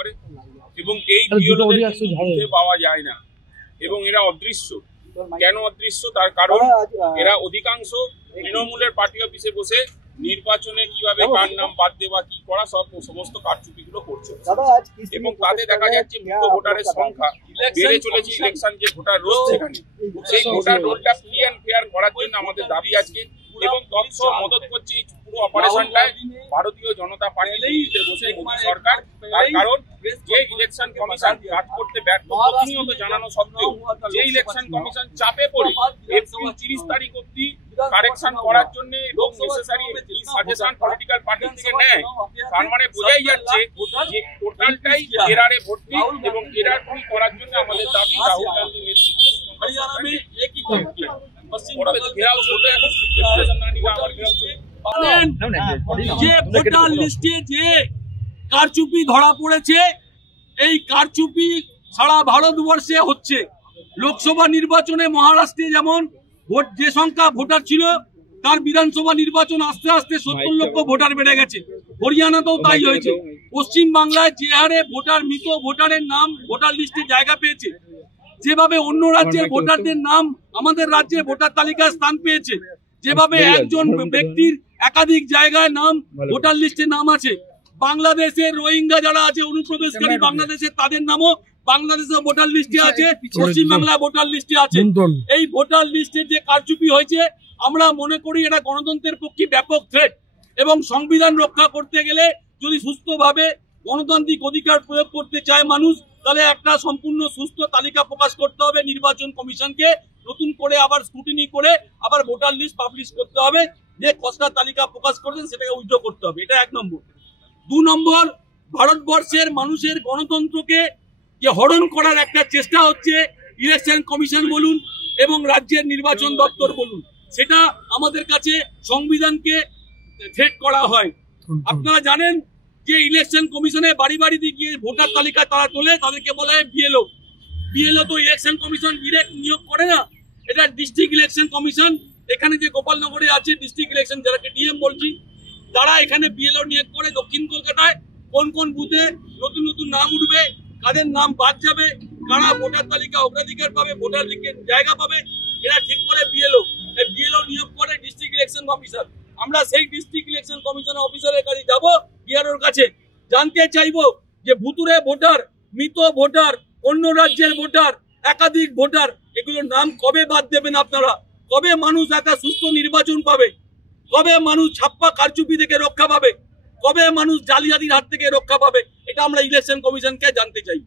করে এবং এই বিএলওদের পাওয়া যায় না এবং এরা অদৃশ্য। কেন অদৃশ্য? তার কারণ এরা অধিকাংশ তৃণমূলের পার্টি অফিসে বসে নির্বাচনে কিভাবে কার নাম বাদ দেওয়া কি করা সমস্ত কারচুপিগুলো করছে এবং তাতে দেখা যাচ্ছে মৃত ভোটারের সংখ্যা বেড়ে চলেছে। ইলেকশন যে ভোটার রোল সেখানে সেই ভোটার রোলটা ফ্রি অ্যান্ড ফেয়ার করার জন্য আমাদের দাবি আজকে এবং তৎসহ মদত করছে এই পুরো অপারেশনটায় ভারতীয় জনতা পার্টিতে বসে মোদী সরকার। তার কারণ যে ইলেকশন কমিশন কাজ করতে ব্যর্থ প্রতিনিয়ত জানানো সত্ত্বেও যে ইলেকশন কমিশন চাপে পড়ে এপ্রিল 30 তারিখ অব্দি কারেকশন করার জন্য এবং নেসেসারি সাজেশন পলিটিক্যাল পার্টি থেকে নেয়, তার মানে বোঝাই যাচ্ছে যে টোটালটাই এরারে ভর্তি এবং এরার ফ্রি করার জন্য আমাদের দাবি রাহুল গান্ধী নেতৃত্বে যে ভোটার লিস্টে যে কারচুপি ধরা পড়েছে, এই কারচুপি সারা ভারতবর্ষে হচ্ছে। লোকসভা নির্বাচনে মহারাষ্ট্রে যেমন ভোট যে সংখ্যা ভোটার ছিল তার বিধানসভা নির্বাচন আস্তে আস্তে 70 লক্ষ ভোটার বেড়ে গেছে। হরিয়ানাতেও তাই হয়েছে। পশ্চিম বাংলায় যে হারে ভোটার মৃত ভোটারের নাম ভোটার লিস্টে জায়গা পেয়েছে, যেভাবে অন্য রাজ্যের ভোটারদের নাম আমাদের রাজ্যে ভোটার তালিকায় স্থান পেয়েছে, যেভাবে একজন ব্যক্তির একাধিক জায়গায় নাম ভোটার লিস্টে নাম আছে, বাংলাদেশের রোহিঙ্গা যারা আছে অনুপ্রবেশকারী বাংলাদেশের তাদের নামও বাংলাদেশের ভোটার লিস্টে আছে, পশ্চিম বাংলায় ভোটার লিস্টে আছে। এই ভোটার লিস্টের যে কারচুপি হয়েছে আমরা মনে করি এটা গণতন্ত্রের পক্ষে ব্যাপক থ্রেট এবং সংবিধান রক্ষা করতে গেলে যদি সুস্থভাবে গণতান্ত্রিক অধিকার প্রয়োগ করতে চায় মানুষ, তাহলে একটা সম্পূর্ণ সুস্থ তালিকা প্রকাশ করতে হবে নির্বাচন কমিশনকে, নতুন করে আবার স্ক্রুটিনি করে আবার ভোটার লিস্ট পাবলিশ করতে হবে, যে খসড়া তালিকা প্রকাশ করেছেন সেটাকে উইথড্র করতে হবে। এটা 1 নম্বর। 2 নম্বর, ভারতবর্ষের মানুষের গণতন্ত্রকে যে হরণ করার একটা চেষ্টা হচ্ছে ইলেকশন কমিশন বলুন এবং রাজ্যের নির্বাচন দপ্তর বলুন, সেটা আমাদের কাছে সংবিধানকে থ্রেট করা হয়। আপনারা জানেন যে ইলেকশন কমিশনে বাড়ি বাড়িতে গিয়ে ভোটার তালিকা তারা তোলে, তাদেরকে বলা হয় বিএলও। বিএলও তো ইলেকশন কমিশন ডিরেক্ট নিয়োগ করে না, এটা ডিস্ট্রিক্ট ইলেকশন কমিশন। এখানে যে গোপালনগরে আছে ডিস্ট্রিক্ট ইলেকশন, যারাকে ডিএম বলছি, তারা এখানে বিএলও নিয়োগ করে। দক্ষিণ কলকাতায় কোন কোন বুথে নতুন নতুন নাম উঠবে, কাদের নাম বাদ যাবে, কারা ভোটার তালিকা অগ্রাধিকার পাবে, ভোটার লিস্টের জায়গা পাবে, এরা ঠিক করে বিএলও। বিএলও নিয়োগ করে ডিস্ট্রিক্ট ইলেকশন অফিসার। আমরা সেই ডিস্ট্রিক্ট ইলেকশন কমিশনের অফিসারের কাছে যাব, বিআরওর কাছে জানতে চাইবো যে ভুতুরে ভোটার, মৃত ভোটার, অন্য রাজ্যের ভোটার, একাধিক ভোটার, এগুলোর নাম কবে বাদ দেবেন আপনারা? কবে মানুষ একটা সুস্থ নির্বাচন পাবে? কবে মানুষ ছাপ্পা কারচুপি থেকে রক্ষা পাবে? কবে মানুষ জালিয়াতির হাত থেকে রক্ষা পাবে? এটা আমরা ইলেকশন কমিশনকে জানতে চাই।